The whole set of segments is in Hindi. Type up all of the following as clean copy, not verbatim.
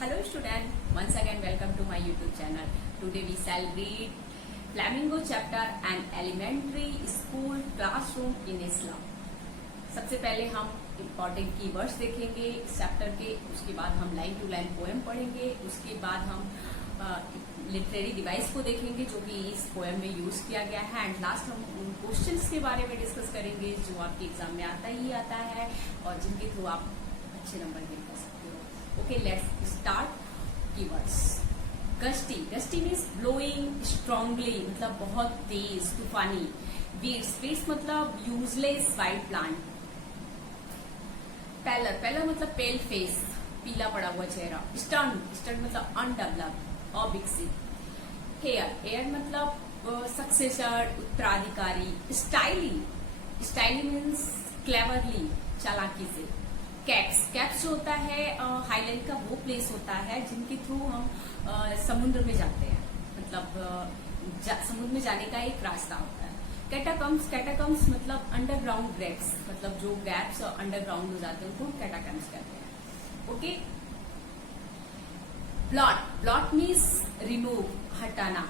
Hello student, once again welcome to my YouTube channel. Today we shall read Flamingo chapter and elementary school classroom in Islam. सबसे पहले हम इम्पोर्टेंट कीवर्ड्स देखेंगे इस चैप्टर के, उसके बाद हम लाइन टू लाइन पोएम पढ़ेंगे, उसके बाद हम लिटरेरी डिवाइस को देखेंगे जो कि इस पोएम में यूज किया गया है एंड लास्ट हम उन क्वेश्चंस के बारे में डिस्कस करेंगे जो आपके एग्जाम में आता है और जिनके थ्रू आप अच्छे नंबर गेन कर सकते हो. Okay, let's start. Keywords. Gusty. Gusty means blowing strongly, मतलब बहुत तेज, तूफानी. वीड्स. वीड्स मतलब useless white plant. Pallor. Pallor मतलब पेल फेस, पीला पड़ा हुआ चेहरा. स्टंट. स्टंट मतलब अनडेवलप्ड, अविकसित. हेयर. हेयर मतलब सक्सेसर, उत्तराधिकारी. स्टाइली. स्टाइली मीन्स क्लेवरली, चालाकी से. कैप्स. कैप्स जो होता है हाईलैंड का वो प्लेस होता है जिनके थ्रू हम समुद्र में जाते हैं, मतलब समुद्र में जाने का एक रास्ता होता है. कैटाकम्स. कैटाकम्स मतलब अंडरग्राउंड ग्रेप्स, मतलब जो गैप्स अंडरग्राउंड हो जाते हैं उनको कैटाकम्स कहते हैं. Okay. Blot. Blot means remove, हटाना.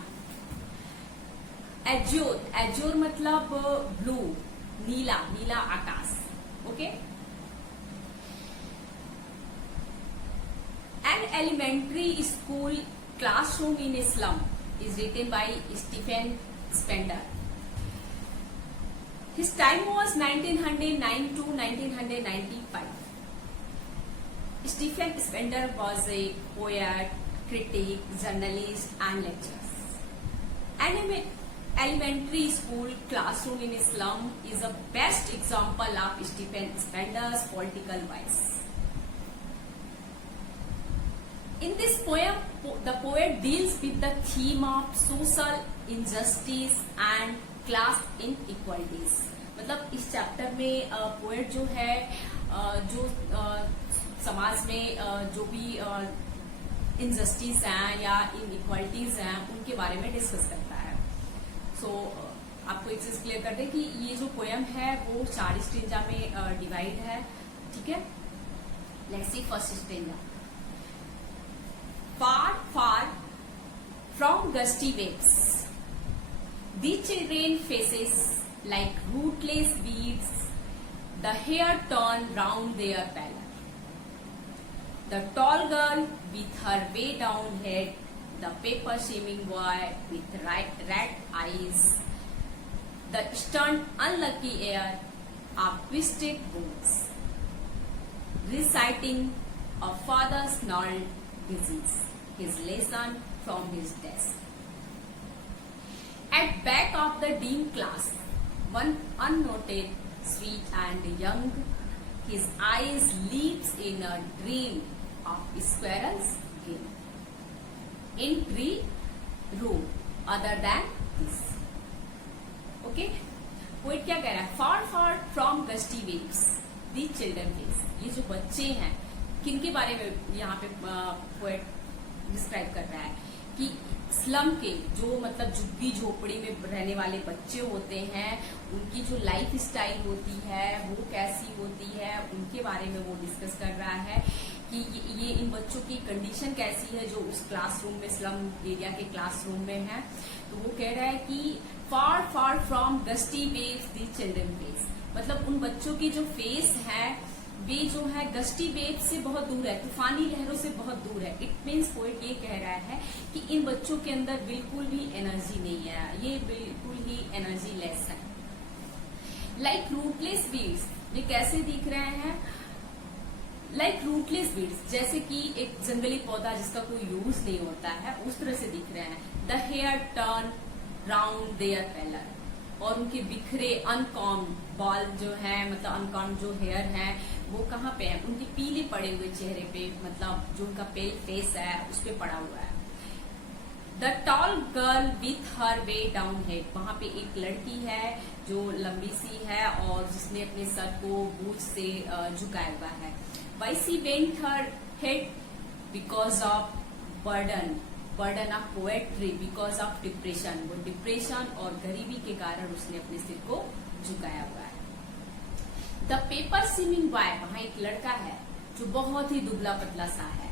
एज्योर. एज्योर मतलब blue, Neela, Neela Akash. Okay. An elementary school classroom in Islam is written by Stephen Spender. His time was 1909 to 1995. Stephen Spender was a poet, critic, journalist and lecturer. Elementary school classroom in Islam is a best example of Stephen Spender's political wise. In this poem, the poet deals with the theme of social injustice and class inequalities. मतलब इस चैप्टर में पोएट जो है जो समाज में जो भी इनजस्टिस हैं या इनइक्वालिटीज हैं उनके बारे में डिस्कस करता है. सो आपको एक चीज क्लियर कर दें कि ये जो पोएम है वो 4 स्टेंजा में डिवाइड है. ठीक है, let's see first stanza. Far, far from gusty waves, the children faces like rootless weeds, the hair turned round their pallor. The tall girl with her way down head, the paper seeming boy with rat eyes, the stunned unlucky air of twisted boots, reciting a father's gnarled disease, his lesson from his desk. At back of the dean class, one unnoted, sweet and young, his eyes leaps in a dream of squirrels game. In tree room other than this. Okay? Poet क्या कह रहा है? Far far from gusty waves, the children face. ये जो बच्चे हैं किनके बारे में यहाँ पे पोएट डिस्क्राइब कर रहा है कि स्लम के जो मतलब झुग्गी झोपड़ी में रहने वाले बच्चे होते हैं उनकी जो लाइफ स्टाइल होती है वो कैसी होती है उनके बारे में वो डिस्कस कर रहा है कि ये इन बच्चों की कंडीशन कैसी है जो उस क्लासरूम में स्लम एरिया के क्लासरूम में है. तो वो कह रहा है कि far far from gusty waves the children face, मतलब उन बच्चों की जो फेस है वे जो है गस्टी वेव से बहुत दूर है, तूफानी लहरों से बहुत दूर है. इट मीन्स पोएट ये कह रहा है कि इन बच्चों के अंदर बिल्कुल भी एनर्जी नहीं है, ये बिल्कुल ही एनर्जी लेस है. लाइक रूटलेस वीड्स, ये कैसे दिख रहे हैं? लाइक रूटलेस वीड्स, जैसे कि एक जंगली पौधा जिसका कोई यूज नहीं होता है उस तरह से दिख रहे हैं. The hair torn round their pallor, और उनके बिखरे अनकॉम बॉल जो है, मतलब अनकॉम जो हेयर है वो कहाँ पे है? उनके पीले पड़े हुए चेहरे पे, मतलब जो उनका पेल फेस है उस पे पड़ा हुआ है. The tall girl with her way down head, वहां पे एक लड़की है जो लंबी सी है और जिसने अपने सर को बूझ से झुकाया हुआ है. Why she bent her head because of burden of poetry, because of depression, वो डिप्रेशन और गरीबी के कारण उसने अपने सिर को झुकाया हुआ है. द पेपर सीमिंग बॉय, वहां एक लड़का है जो बहुत ही दुबला पतला सा है.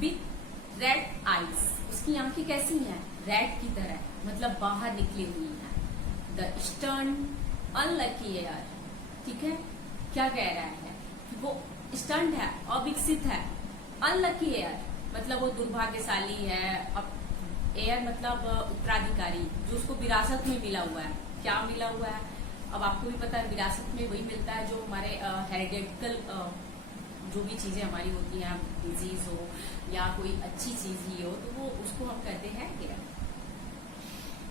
विथ रेड आईज, उसकी आंखें कैसी हैं? रेड की तरह, मतलब बाहर निकली हुई हैं। द स्टर्न अनलकी एयर, ठीक है, क्या कह रहा है कि वो स्टंट है, अविकसित है। अनलकी एयर मतलब वो दुर्भाग्यशाली है। अब एयर मतलब उत्तराधिकारी, जो उसको विरासत में मिला हुआ है। क्या मिला हुआ है? अब आपको भी पता है विरासत में वही मिलता है जो हमारे हेरिडेटिकल जो भी चीजें हमारी होती हैं, डिजीज हो या कोई अच्छी चीज ही हो, तो वो उसको हम कहते हैं एयर।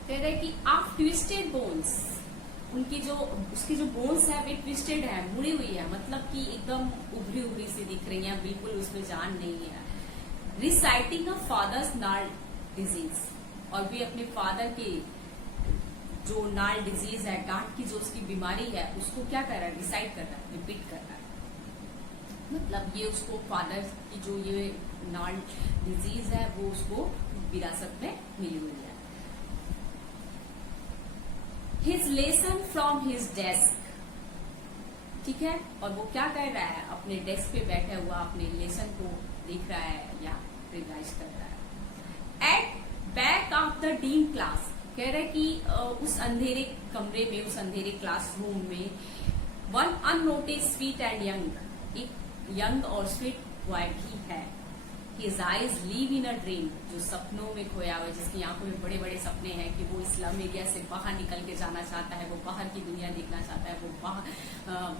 कह रहे कि ऑफ ट्विस्टेड बोन्स, उनकी जो उसकी जो बोन्स है वे ट्विस्टेड है, मुड़ी हुई है, मतलब कि एकदम उभरी उभरी सी दिख रही है, बिल्कुल उसमें जान नहीं है। रिसाइटिंग अ फादर्स नाल डिजीज, और भी अपने फादर के जो नाल डिजीज है, गांठ की जो उसकी बीमारी है, उसको क्या कर रहा है? रिसाइट कर रहा है, रिपीट कर रहा है। मतलब ये उसको फादर की जो ये नाल डिजीज है वो उसको विरासत में मिली हुई है। His lesson from his desk, ठीक है, और वो क्या कर रहा है? अपने डेस्क पे बैठा हुआ अपने लेसन को देख रहा है या रिवाइज कर रहा है। At back of the dim class, कह रहे कि उस अंधेरे कमरे में, उस अंधेरे क्लासरूम में one unnoticed sweet and young, एक यंग और स्वीट बॉय भी है। His eyes live in a dream, जो सपनों में खोया हुआ है, जिसकी आंखों में बड़े बड़े सपने हैं कि वो स्लम एरिया से बाहर निकल के जाना चाहता है, वो बाहर की दुनिया देखना चाहता है, वो बाहर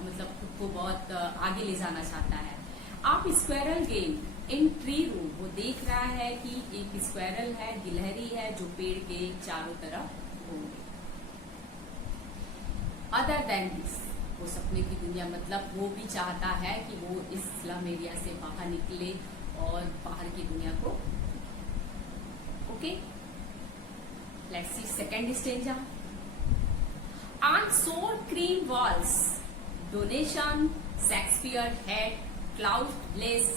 मतलब खुद को बहुत आगे ले जाना चाहता है। आप squirrel game in tree room, वो देख रहा है कि एक स्क्वेरल है, गिलहरी है, जो पेड़ के चारों तरफ घूम रही। अदर देन दिस, वो सपने की दुनिया, मतलब वो भी चाहता है कि वो इस स्लम एरिया से बाहर निकले और बाहर की दुनिया को। Okay, let's see second stanza. On sour cream walls, donation, Shakespeare head, cloudless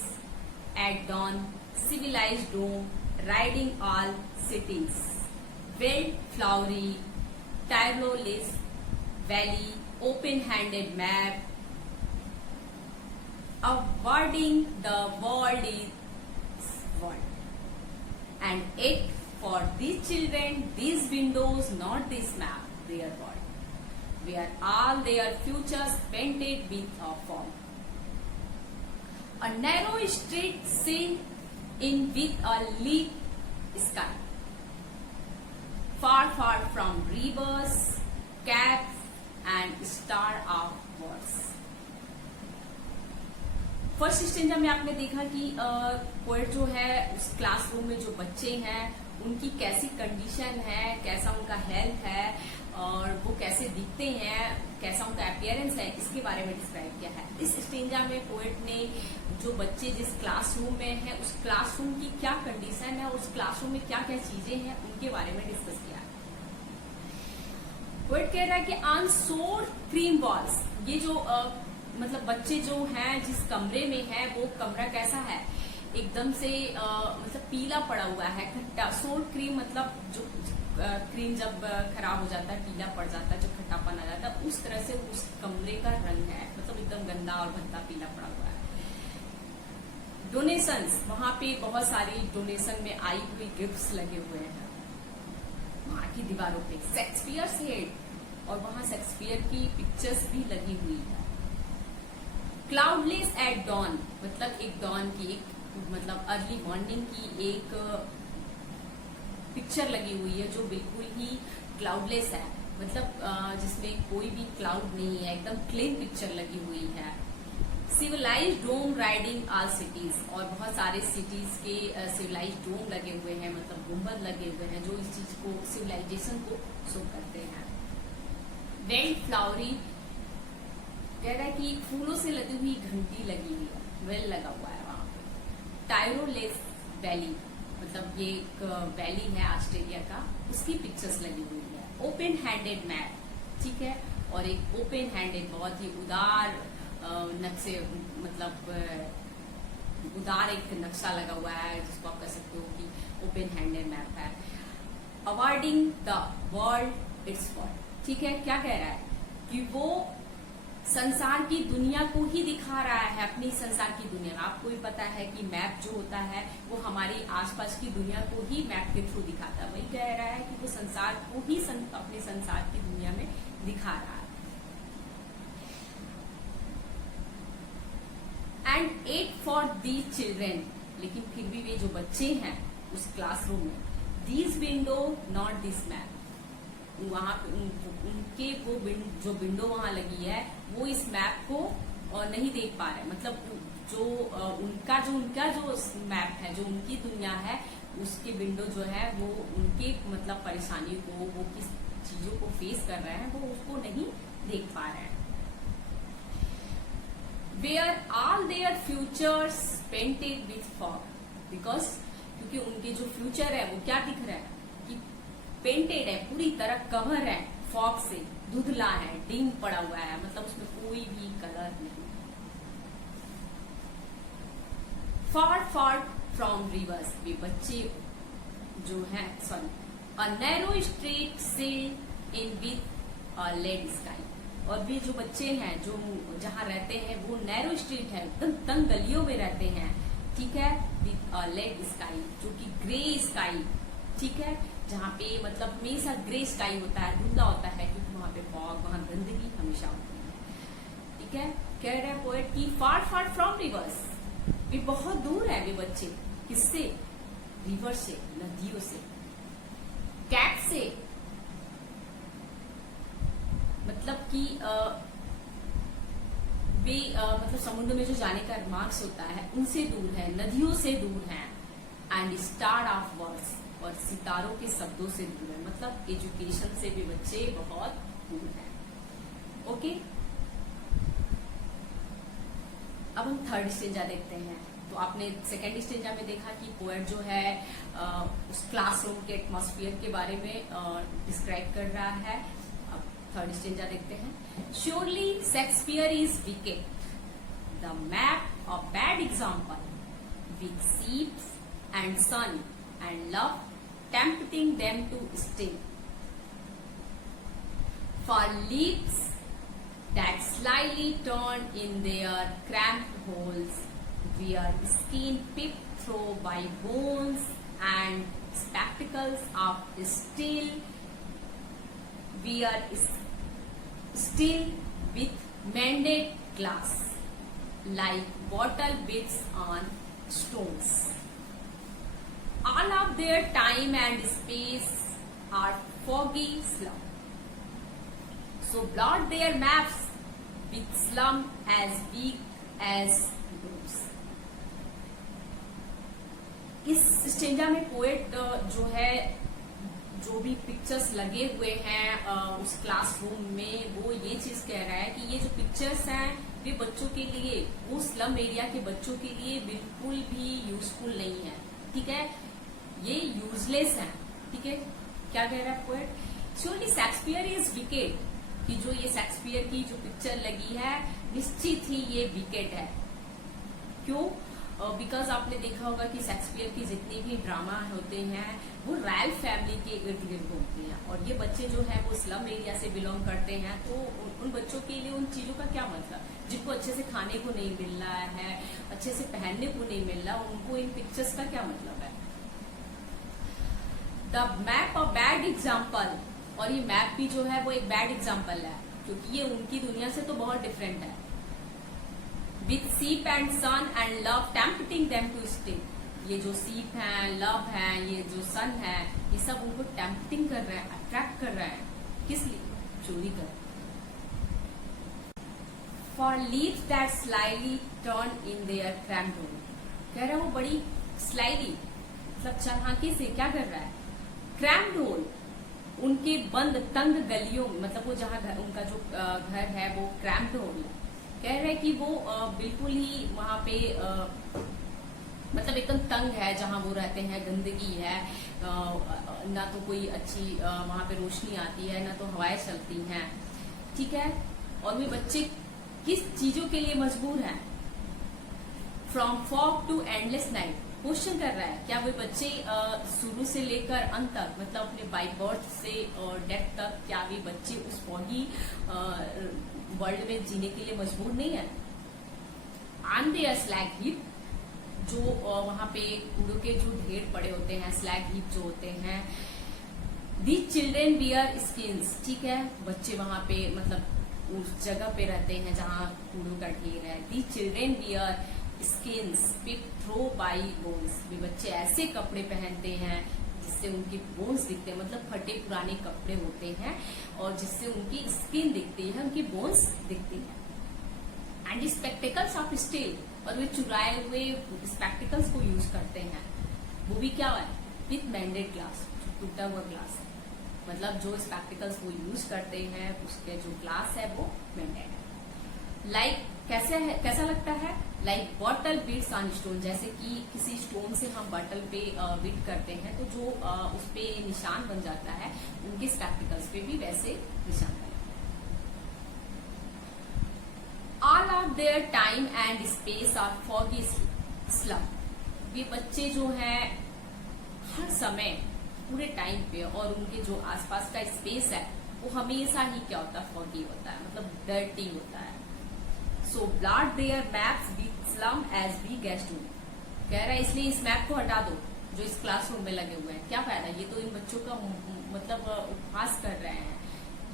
at dawn, civilized dome, riding all cities, wild flowery, tireless valley, open-handed map, awarding the world is world. And it for these children, these windows, not this map, their world, where all their futures painted with a form. A narrow street seen in with a lit sky, far far from rivers, caps and star of wars. First stanza में आपने देखा कि पोएट जो है उस क्लासरूम में जो बच्चे हैं उनकी कैसी कंडीशन है, कैसा उनका हेल्थ है और वो कैसे दिखते हैं, कैसा उनका अपीयरेंस है, इसके बारे में डिस्क्राइब किया है। इस स्टेंजा में पोएट ने जो बच्चे जिस क्लासरूम में हैं उस क्लासरूम की क्या कंडीशन है, उस क्लासरूम में क्या क्या चीजें हैं, उनके बारे में डिस्कस किया है। पोएट कह रहा है कि ऑन सोर क्रीम वॉल्स, ये जो मतलब बच्चे जो हैं जिस कमरे में है वो कमरा कैसा है? एकदम से मतलब पीला पड़ा हुआ है, खट्टा। सोर क्रीम मतलब जो क्रीम जब खराब हो जाता है, पीला पड़ जाता है, जो खट्टापन आ जाता है, उस तरह से उस कमरे का रंग है, मतलब एकदम गंदा और भद्दा पीला पड़ा हुआ है। डोनेशंस, वहां पे बहुत सारी डोनेशन में आई हुई गिफ्ट्स लगे हुए हैं वहां की दीवारों पे। शेक्सपियर हेड, और वहां शेक्सपियर की पिक्चर्स भी लगी हुई है। क्लाउडलेस एट डॉन, मतलब एक डॉन की, एक मतलब अर्ली मॉर्निंग की एक पिक्चर लगी हुई है जो बिल्कुल ही क्लाउडलेस है, मतलब जिसमें कोई भी क्लाउड नहीं है, एकदम क्लीन पिक्चर लगी हुई है। सिविलाइज्ड डोम राइडिंग ऑल सिटीज, और बहुत सारे सिटीज के सिविलाइज्ड डोम लगे हुए हैं, मतलब गुंबद लगे हुए हैं जो इस चीज को, सिविलाइजेशन को शो करते हैं। वेल फ्लावरी, कह रहा है कि फूलों से लगी हुई घंटी लगी हुई है, वेल लगा हुआ है वहां पे। टायरोलेस वैली, मतलब ये एक वैली है ऑस्ट्रेलिया का, उसकी पिक्चर्स लगी हुई है। ओपन हैंडेड मैप, ठीक है, और एक ओपन हैंडेड बहुत ही उदार नक्शे, मतलब उदार एक नक्शा लगा हुआ है जिसको आप कह सकते हो कि ओपन हैंडेड मैप है। Awarding the world it's world, ठीक है, क्या कह रहा है कि वो संसार की दुनिया को ही दिखा रहा है, अपनी संसार की दुनिया में। आपको भी पता है कि मैप जो होता है वो हमारी आसपास की दुनिया को ही मैप के थ्रू दिखाता है। वही कह रहा है कि वो संसार को ही अपने संसार की दुनिया में दिखा रहा है। And at for these children, लेकिन फिर भी वे जो बच्चे हैं उस क्लासरूम में, these window not this map, वहां उनके वो जो विंडो वहां लगी है वो इस मैप को नहीं देख पा रहे। मतलब जो उनका जो मैप है, जो उनकी दुनिया है, उसके विंडो जो है वो उनके मतलब परेशानी को, वो किस चीजों को फेस कर रहे हैं, वो उसको नहीं देख पा रहे हैं। Where all their futures painted with fog, because क्योंकि उनके जो फ्यूचर है वो क्या दिख रहा है कि पेंटेड है, पूरी तरह कवर है फॉग से, धुंधला है, डिम पड़ा हुआ है, मतलब उसमें कोई भी कलर नहीं। फार फार फ्रॉम रिवर्स, वे बच्चे जो हैं, sorry, a narrow street sealed in with a lead sky, और भी जो बच्चे हैं जो जहाँ रहते हैं वो नैरो स्ट्रीट है, एकदम तंग गलियों में रहते हैं, ठीक है, विथ अ लेड स्काई, जो कि ग्रे स्काई, ठीक है, जहाँ पे मतलब हमेशा ग्रे स्काई होता है, धुंधला होता है, क्योंकि वहां पे फॉग, वहां गंदगी हमेशा होती है, ठीक है। कह रहे हैं पोएट की फार फार फ्रॉम रिवर्स, वे बहुत दूर है वे बच्चे, किससे? रिवर से, नदियों से, कैट से, मतलब कि वे मतलब समुद्र में जो जाने का मार्क्स होता है उनसे दूर है, नदियों से दूर है। एंड स्टार ऑफ वर्ड्स, और सितारों के शब्दों से दूर है, मतलब एजुकेशन से भी बच्चे बहुत दूर हैं। ओके, अब हम थर्ड स्टेंजा देखते हैं। तो आपने सेकेंड स्टेंजा में देखा कि पोएट जो है उस क्लासरूम के एटमॉस्फेयर के बारे में डिस्क्राइब कर रहा है। अब थर्ड स्टेंजा देखते हैं। Surely Shakespeare is wicked, the map of bad example, with ships and sun and love tempting them to steal. For leaves that slyly turn in their cramped holes, where skin peeped through by bones and spectacles of steel, were still with mended glass, like bottle bits on stones. All of their time and space are foggy slum. So blot their maps with slum as big as rooms. इस स्टेंजा में पोएट जो है, जो भी पिक्चर्स लगे हुए हैं उस क्लासरूम में, वो ये चीज कह रहा है कि ये जो पिक्चर्स हैं वे बच्चों के लिए, वो स्लम एरिया के बच्चों के लिए बिल्कुल भी यूजफुल नहीं है, ठीक है, ये यूजलेस है, ठीक है। क्या कह रहा है poet? Surely Shakespeare is wicket, कि जो ये शेक्सपियर की जो पिक्चर लगी है निश्चित ही ये विकेट है। क्यों? बिकॉज आपने देखा होगा कि शेक्सपियर की जितने भी ड्रामा होते हैं वो रॉयल फैमिली के इर्द गिर्द घूमते हैं, और ये बच्चे जो है वो स्लम एरिया से बिलोंग करते हैं। तो उन बच्चों के लिए उन चीजों का क्या मतलब, जिनको अच्छे से खाने को नहीं मिल रहा है, अच्छे से पहनने को नहीं मिल रहा, उनको इन पिक्चर्स का क्या मतलब है। The map of bad example, और ये मैप भी जो है वो एक बैड एग्जाम्पल है, क्योंकि ये उनकी दुनिया से तो बहुत डिफरेंट है। With ship and sun and love tempting them to steal, ये जो सीप है, लव है, ये जो सन है, ये सब उनको टेम्पटिंग कर रहे हैं, अट्रैक्ट कर रहे हैं, किस लिए? चोरी कर। For lives that slyly turn in their cramped hole, कह रहा है वो बड़ी स्लाइली, मतलब चालाकी से क्या कर रहा है, क्रैम्प्ड होल, उनके बंद तंग गलियों, मतलब वो जहाँ उनका जो घर है वो क्रैम्प्ड होल है। कह रहे हैं कि वो बिल्कुल ही वहां पे मतलब एकदम तंग है जहां वो रहते हैं, गंदगी है, ना तो कोई अच्छी वहां पे रोशनी आती है, ना तो हवाएं चलती हैं, ठीक है। और वे बच्चे किस चीजों के लिए मजबूर हैं? From fog to endless night, question कर रहा है क्या वे बच्चे शुरू से लेकर अंत तक, मतलब अपने बाय बर्थ से और डेथ तक, क्या वे बच्चे उस फॉगी वर्ल्ड में जीने के लिए मजबूर नहीं है। ऑन देयर स्लैग हीप, जो वहां पे कूड़ों के जो ढेर पड़े होते हैं, स्लैग हीप जो होते हैं, दीज चिल्ड्रेन वियर स्किन्स, ठीक है, बच्चे वहां पे मतलब उस जगह पे रहते हैं जहाँ कूड़ों का ढेर है। These children wear skins peep through by bones, भी बच्चे ऐसे कपड़े पहनते हैं जिससे उनकी बोन्स दिखते हैं, मतलब फटे पुराने कपड़े होते हैं और जिससे उनकी स्किन दिखती है, उनकी बोन्स दिखती है। एंड स्पेक्टिकल्स ऑफ स्टील, और वे चुराए हुए स्पेक्टिकल्स को यूज करते हैं। वो भी क्या है, विथ मेंडेड ग्लास, टूटा हुआ ग्लास है, मतलब जो स्पेक्टिकल्स वो यूज करते हैं उसके जो ग्लास है वो मेंडेड है। लाइक कैसा लगता है, like bottle bits on stone, जैसे कि किसी स्टोन से हम बॉटल पे बीट करते हैं तो जो उस पे निशान बन जाता है, उनके स्पेक्टिकल्स पे भी वैसे निशान बने। All of their time and space are foggy slum, ये बच्चे जो हैं हर समय पूरे टाइम पे, और उनके जो आसपास का स्पेस है वो हमेशा ही क्या होता है, फॉगी होता है, मतलब डर्टी होता है। So blot their maps with slum as we guessed to, कह रहा है इसलिए इस मैप को हटा दो जो इस क्लासरूम में लगे हुए हैं। क्या फायदा, ये तो इन बच्चों का मतलब उपहास कर रहे हैं,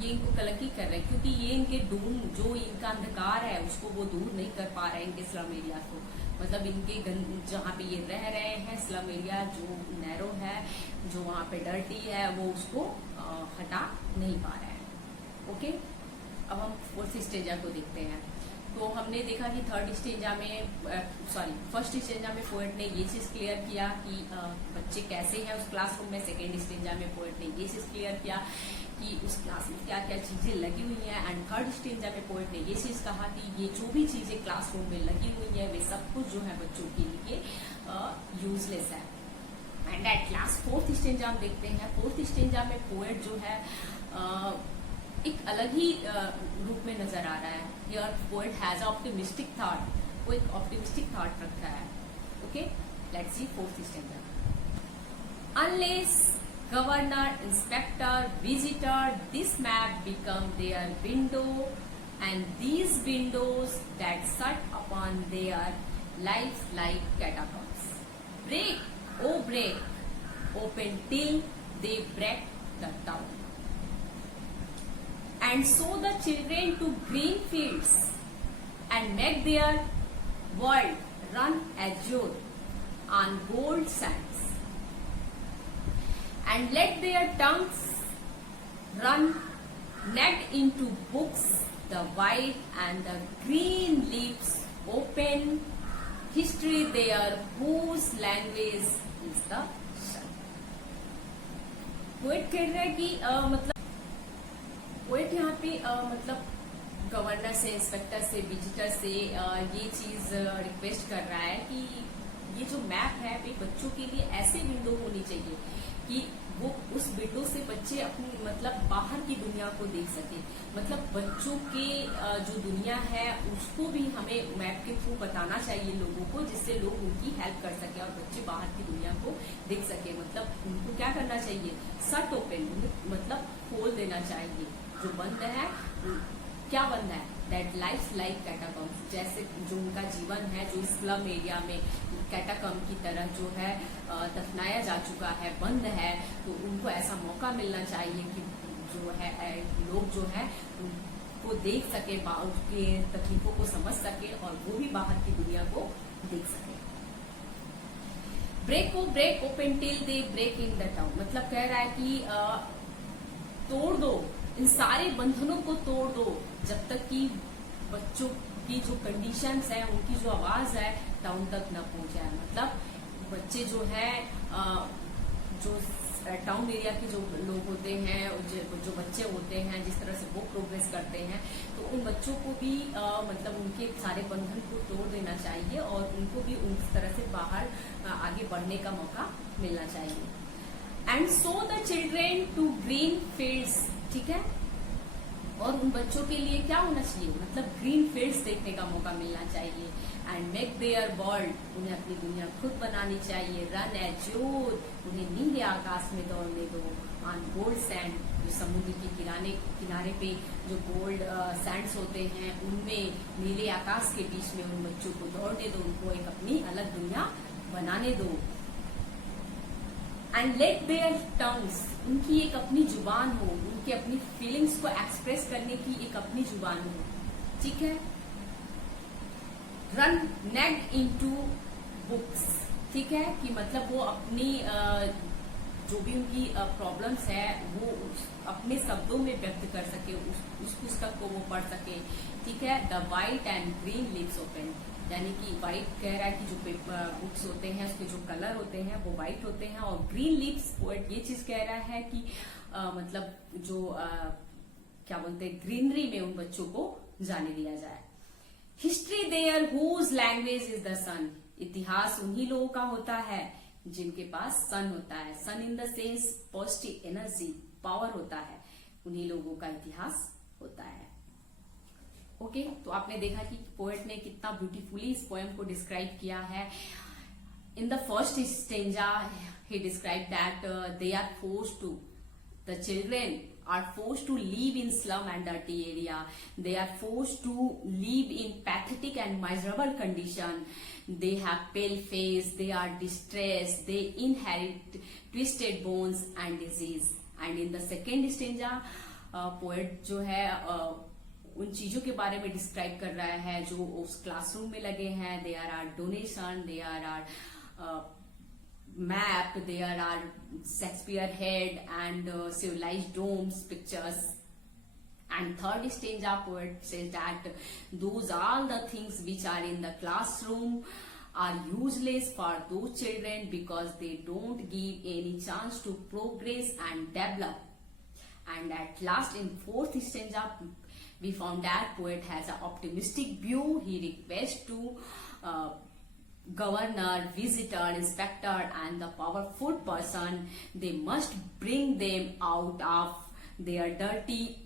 ये इनको कलंकित कर रहे हैं, क्योंकि ये इनके डूम जो इनका अंधकार है उसको वो दूर नहीं कर पा रहे हैं इनके स्लम एरिया को, मतलब इनके जहाँ पे ये रह रहे हैं स्लम एरिया जो नैरो है, जो वहाँ पे डर्टी है, वो उसको हटा नहीं पा रहे हैं। ओके, अब हम फोर्थ स्टेजा को देखते हैं। तो हमने देखा कि फर्स्ट स्टेजा में पोएट ने ये चीज क्लियर किया कि बच्चे कैसे हैं उस क्लासरूम में। सेकेंड स्टेजा में पोएट ने ये चीज क्लियर किया कि उस क्लास में क्या क्या चीजें लगी हुई हैं। एंड थर्ड स्टेजा में पोएट ने ये चीज कहा कि ये जो भी चीजें क्लासरूम में लगी हुई है वे सब कुछ जो है बच्चों के लिए यूजलेस है। एंड एट लास्ट फोर्थ स्टेजा हम देखते हैं। फोर्थ स्टेजा में पोएट जो है एक अलग ही रूप में नजर आ रहा है। Here poet has optimistic thought, वो एक ऑप्टिमिस्टिक थॉट रखता है। Okay, let's see fourth stanza. Unless governor, inspector, visitor, this map become their window, and these windows that shut upon their lives like catacombs. Break, oh break, open till they break the town. And sow the children to green fields, and make their world run azure on gold sands. And let their tongues run net into books, the white and the green leaves open, history there whose language is the sun. Poet कह रहा है कि मतलब पोएट यहाँ पे मतलब गवर्नर से, इंस्पेक्टर से, विजिटर से ये चीज रिक्वेस्ट कर रहा है कि ये जो मैप है वे बच्चों के लिए ऐसे विंडो होनी चाहिए कि वो उस विंडो से बच्चे अपनी मतलब बाहर की दुनिया को देख सके। मतलब बच्चों के जो दुनिया है उसको भी हमें मैप के थ्रू बताना चाहिए लोगों को, जिससे लोग उनकी हेल्प कर सके और बच्चे बाहर की दुनिया को देख सके। मतलब उनको क्या करना चाहिए, शट ओपन, मतलब खोल देना चाहिए। जो बंद है, क्या बंद है, दैट लाइफ लाइक कैटाकॉम्स, जैसे जो उनका जीवन है जो स्लम एरिया में कैटाकॉम की तरह जो है दफनाया जा चुका है, बंद है, तो उनको ऐसा मौका मिलना चाहिए कि जो है लोग जो है उनको देख सके, उसके तकलीफों को समझ सके और वो भी बाहर की दुनिया को देख सके। Break open till they break in the town, मतलब कह रहा है कि तोड़ दो, इन सारे बंधनों को तोड़ दो जब तक कि बच्चों की जो कंडीशंस है, उनकी जो आवाज है टाउन तक न पहुंचाए। मतलब बच्चे जो है जो टाउन एरिया के जो लोग होते हैं, जो बच्चे होते हैं, जिस तरह से वो प्रोग्रेस करते हैं, तो उन बच्चों को भी मतलब उनके सारे बंधन को तोड़ देना चाहिए और उनको भी उस तरह से बाहर आगे बढ़ने का मौका मिलना चाहिए। And show the children to green fields, ठीक है, और उन बच्चों के लिए क्या होना चाहिए, मतलब ग्रीन फील्ड्स देखने का मौका मिलना चाहिए। एंड मेक देयर वर्ल्ड, उन्हें अपनी दुनिया खुद बनानी चाहिए। रन एज्योर, उन्हें नीले आकाश में दौड़ने दो। ऑन गोल्ड सैंड, जो समुद्र के किनारे पे जो गोल्ड सैंड्स होते हैं उनमें नीले आकाश के बीच में उन बच्चों को दौड़ने दो, उनको एक अपनी अलग दुनिया बनाने दो। एंड लेट देयर टंग्स, उनकी एक अपनी जुबान हो, उनकी अपनी फीलिंग्स को एक्सप्रेस करने की एक अपनी जुबान हो, ठीक है। रन नेक इनटू बुक्स, ठीक है, कि मतलब वो अपनी जो भी उनकी प्रॉब्लम्स है वो अपने शब्दों में व्यक्त कर सके, उस पुस्तक को वो पढ़ सके, ठीक है। The white and green lips open, यानी कि वाइट कह रहा है कि जो बुक्स होते हैं उसके जो कलर होते हैं वो वाइट होते हैं, और ग्रीन लिप्स पोएट ये चीज कह रहा है कि मतलब जो क्या बोलते हैं ग्रीनरी में उन बच्चों को जाने दिया जाए। History their whose language is the sun, इतिहास उन्हीं लोगों का होता है जिनके पास सन होता है। Sun in the sense positive energy, power होता है, उन्हीं लोगों का इतिहास होता है। ओके, तो आपने देखा कि पोएट ने कितना ब्यूटीफुली इस पोएम को डिस्क्राइब किया है। In the first stanza he describe that they are forced to, the children are forced to live in slum and dirty area. They are forced to live in pathetic and miserable condition. They have pale face, they are distressed, they inherit twisted bones and disease. And in the second stanza, poet जो है उन चीजों के बारे में डिस्क्राइब कर रहा है जो उस क्लासरूम में लगे हैं। There are donation, there are map, there are Shakespeare head and civilized domes pictures. And third stanza poet says that those all the things which are in the classroom are useless for those children because they don't give any chance to progress and develop. And at last in fourth stanza we found that poet has an optimistic view. He requests to governor, visitor, inspector and the powerful person, they must bring them out of their dirty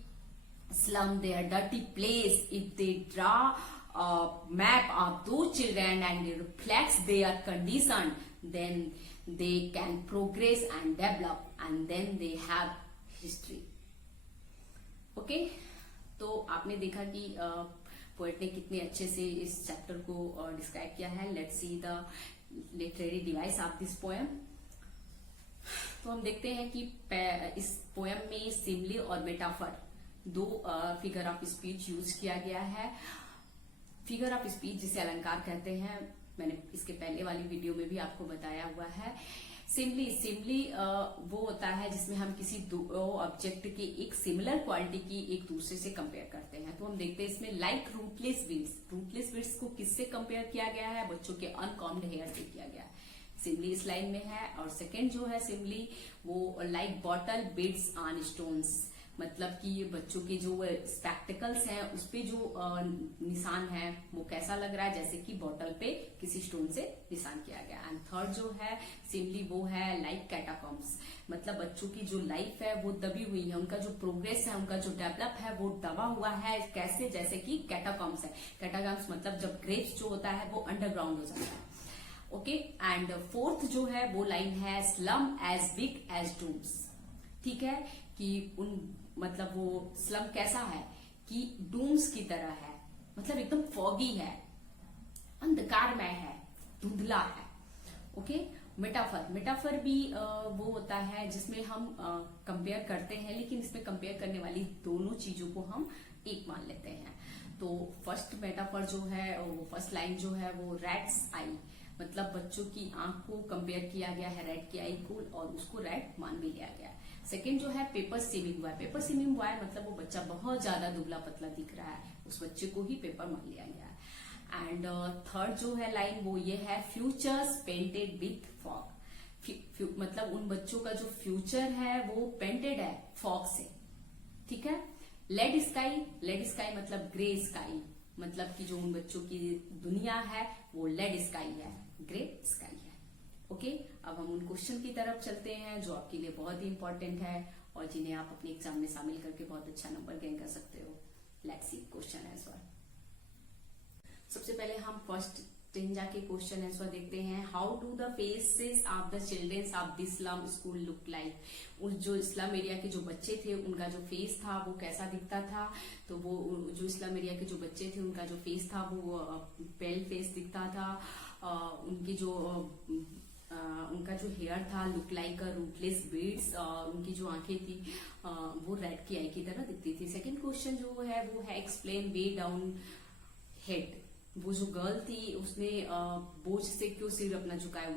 slum, their dirty place. If they draw a map of those children and it reflects their condition, then they can progress and develop and then they have history. Okay, तो आपने देखा कि पोएट ने कितने अच्छे से इस चैप्टर को डिस्क्राइब किया है। Let's see the literary device of this poem. तो हम देखते हैं कि इस पोएम में सिमिली और मेटाफर दो फिगर ऑफ स्पीच यूज किया गया है। फिगर ऑफ स्पीच जिसे अलंकार कहते हैं, मैंने इसके पहले वाली वीडियो में भी आपको बताया हुआ है। सिमिली वो होता है जिसमें हम किसी दो ऑब्जेक्ट की एक सिमिलर क्वालिटी की एक दूसरे से कंपेयर करते हैं। तो हम देखते हैं इसमें लाइक रूटलेस विड्स, रूटलेस विड्स को किससे कंपेयर किया गया है? बच्चों के अनकॉम्ड हेयर से किया गया है। सिमिली इस लाइन में है। और सेकेंड जो है सिमिली वो like bottle bits on stones, मतलब कि ये बच्चों के जो स्पेक्टिकल्स हैं उस पे जो निशान है वो कैसा लग रहा है, जैसे कि बॉटल पे किसी स्टोन से निशान किया गया। एंड थर्ड जो है सिमिली वो है लाइक कैटाकॉम्स, मतलब बच्चों की जो लाइफ है वो दबी हुई है, उनका जो प्रोग्रेस है, उनका जो डेवलप है वो दबा हुआ है। कैसे? जैसे कि कैटाकॉम्स है। कैटाकॉम्स मतलब जब ग्रेव्स जो होता है वो अंडरग्राउंड हो जाता है। ओके, एंड फोर्थ जो है वो लाइन है slum as big as dooms, ठीक है, कि उन मतलब वो स्लम कैसा है कि डूम्स की तरह है, मतलब एकदम फॉगी है, अंधकारमय है, धुंधला है। ओके, मेटाफर भी वो होता है जिसमें हम कंपेयर करते हैं, लेकिन इसमें कंपेयर करने वाली दोनों चीजों को हम एक मान लेते हैं। तो फर्स्ट मेटाफर जो है वो फर्स्ट लाइन जो है वो रैट्स आई, मतलब बच्चों की आंख को कंपेयर किया गया है रैट की आई को, और उसको रैट मान भी लिया गया है। सेकेंड जो है paper swimming boy, paper swimming boy मतलब वो बच्चा बहुत ज्यादा दुबला पतला दिख रहा है, उस बच्चे को ही पेपर मान लिया गया है। एंड थर्ड जो है लाइन वो ये है फ्यूचर्स पेंटेड विथ फॉग, मतलब उन बच्चों का जो फ्यूचर है वो पेंटेड है फॉग से, ठीक है। लेड स्काई मतलब ग्रे स्काई, मतलब कि जो उन बच्चों की दुनिया है वो लेड स्काई है, ग्रे स्काई है। ओके, अब हम उन क्वेश्चन की तरफ चलते हैं जो आपके लिए बहुत ही इंपॉर्टेंट है और जिन्हें आप अपने एग्जाम में शामिल करके बहुत अच्छा नंबर गेन कर सकते हो। Let's see question as well. सबसे पहले हम फर्स्ट स्टेंजा के क्वेश्चन आंसर देखते हैं। How do the faces of the childrens of the slum school look like. उस जो स्लम एरिया के जो बच्चे थे उनका जो फेस था वो कैसा दिखता था। तो वो जो स्लम एरिया के जो बच्चे थे उनका जो फेस था वो पेल फेस दिखता था। उनकी जो उनका जो हेयर था लुक लाइक अ रूटलेस बीड्स। उनकी जो आंखें थी वो रेड की आई की तरह दिखती थी। सेकंड क्वेश्चन जो है वो है एक्सप्लेन वे डाउन हेड। वो जो गर्ल थी उसने बोझ से क्यों सिर अपना झुकाए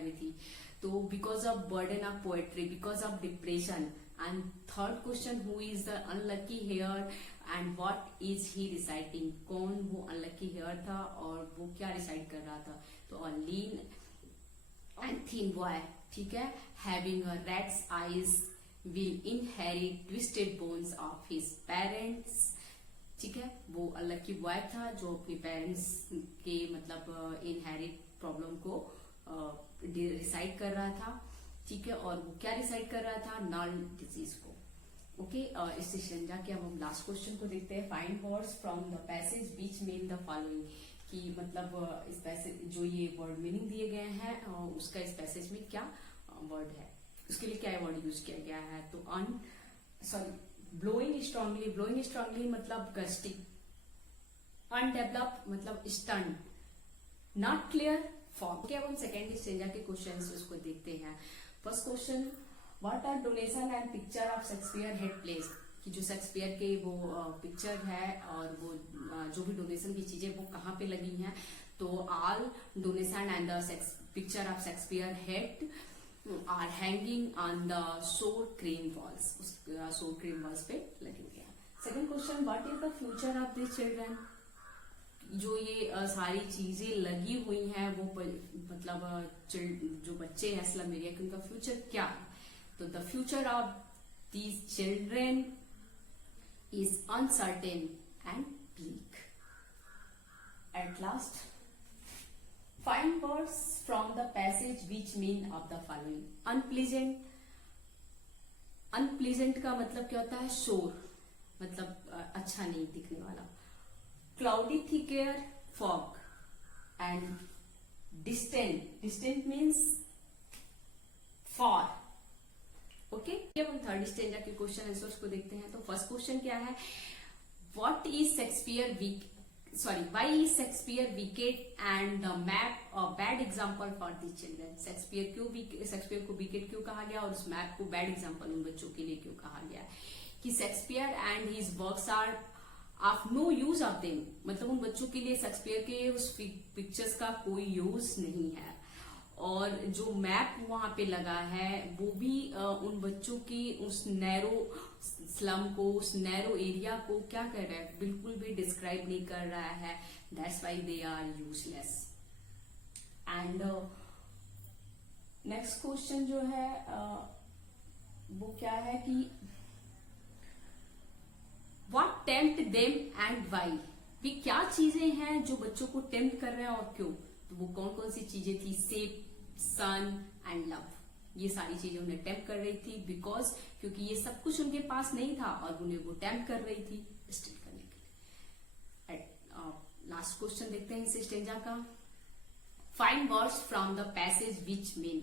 हुए थी। तो because of burden of poetry, because of depression. And third question who is the unlucky heir and what is he reciting. कौन वो अनलकी हेयर था और वो क्या रिसाइट कर रहा था। तो लीन एंड थिन बॉय, ठीक है, having a rats eyes will inherit twisted bones of his parents. ठीक है, वो अलग की बॉय था जो अपने पेरेंट्स के मतलब इनहेरिट प्रॉब्लम को रिसाइड कर रहा था। ठीक है, और वो क्या रिसाइड कर रहा था, नल डिजीज को। ओके, इस सेशन जाके अब हम लास्ट क्वेश्चन को देखते हैं। Find words from the passage which mean the following. कि मतलब इस पैसेज जो ये वर्ड मीनिंग दिए गए हैं उसका इस पैसेज में क्या वर्ड है, उसके लिए क्या वर्ड यूज किया गया है। तो ब्लोइंग स्ट्रांगली मतलब गस्टिंग, अनडेवलप मतलब stunt, not clear form. Okay, अब हम सेकेंड स्टेंजा के क्वेश्चन उसको देखते हैं। First question, what are donation and picture of Shakespeare head place. कि जो शेक्सपियर के वो पिक्चर है और वो जो भी डोनेशन की चीजें वो कहाँ पे लगी हैं। तो all donation and the picture of Shakespeare head are hanging on the sour cream walls. उस सोर क्रीम वॉल्स पे लगे हुए हैं। Second question, what is the future of this children. जो ये सारी चीजें लगी हुई हैं वो मतलब जो बच्चे हैं स्लम एरिया के उनका फ्यूचर क्या है। तो the future of these children is uncertain and bleak. At last, find words from the passage which mean of the following. Unpleasant. Unpleasant का मतलब क्या होता है, शोर, मतलब अच्छा नहीं दिखने वाला। Cloudy thick air, fog. And distant. Distant means far. Okay, अब हम थर्ड स्टेंजा के क्वेश्चन आंसर्स को देखते हैं। तो फर्स्ट क्वेश्चन क्या है, what is Shakespeare why is Shakespeare wicket and the map a bad example for the children. Shakespeare को विकेट क्यों कहा गया और उस मैप को बैड एग्जांपल उन बच्चों के लिए क्यों कहा गया। कि Shakespeare and his works are of no use of them, मतलब उन बच्चों के लिए शेक्सपियर के उस पिक्चर्स का कोई यूज नहीं है। और जो मैप वहां पे लगा है वो भी उन बच्चों की उस नैरो स्लम को, उस नैरो एरिया को क्या कर रहा है, बिल्कुल भी डिस्क्राइब नहीं कर रहा है। That's why they are useless. And next question जो है वो क्या है कि what tempt them and why. भी क्या चीजें हैं जो बच्चों को टेम्प्ट कर रहे हैं और क्यों। तो वो कौन कौन सी चीजें थी, सेफ, सन एंड लव। ये सारी चीजें उन्हें टेम्प्ट कर रही थी बिकॉज क्योंकि ये सब कुछ उनके पास नहीं था और उन्हें वो टेम्प्ट कर रही थी स्टिल करने के लिए। लास्ट क्वेश्चन देखते हैं इस स्टेंजा का। Find words from the passage which mean.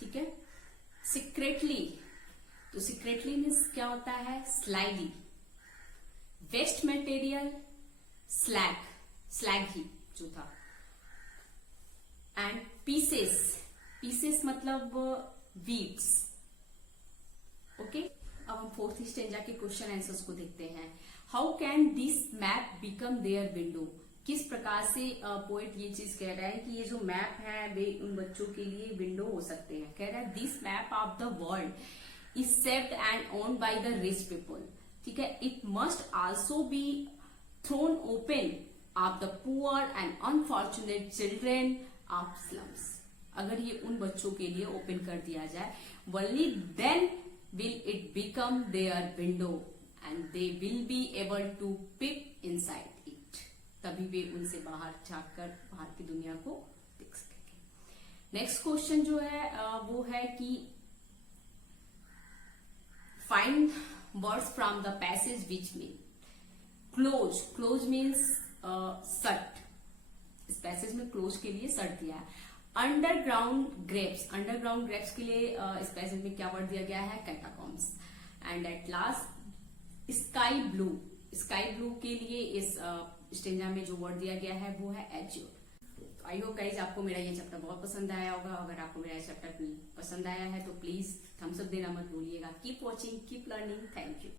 ठीक है, सीक्रेटली। तो सीक्रेटली मीन्स क्या होता है, स्लाइली। वेस्ट मटेरियल, स्लैग ही जो था। एंड पीसेस मतलब वीड्स। ओके, अब हम फोर्थ स्टेंजा के क्वेश्चन आंसर्स को देखते हैं। How can this map become their window. किस प्रकार से पोएट ये चीज कह रहा है कि ये जो मैप है वे उन बच्चों के लिए विंडो हो सकते हैं। कह रहा है this map of the world is saved and owned by the rich people. ठीक है, it must also be thrown open of the poor and unfortunate children of slums. अगर ये उन बच्चों के लिए ओपन कर दिया जाए, only then will it become their window and they will be able to peep inside it. तभी वे उनसे बाहर झांककर बाहर की दुनिया को देख सकेंगे। नेक्स्ट क्वेश्चन जो है वो है कि find words from the passage which mean. Close means shut, इस पैसेज में क्लोज के लिए सर्ट दिया है। अंडरग्राउंड ग्रेप्स के लिए इस पैसेज में क्या वर्ड दिया गया है? Catacombs. And at last sky blue के लिए इस स्टेंजा में जो वर्ड दिया गया है वो है एज्योर। आई होप गाइज आपको मेरा ये चैप्टर बहुत पसंद आया होगा। अगर आपको मेरा ये चैप्टर पसंद आया है तो प्लीज थम्स अप देना मत भूलिएगा। Keep watching, keep learning. Thank you.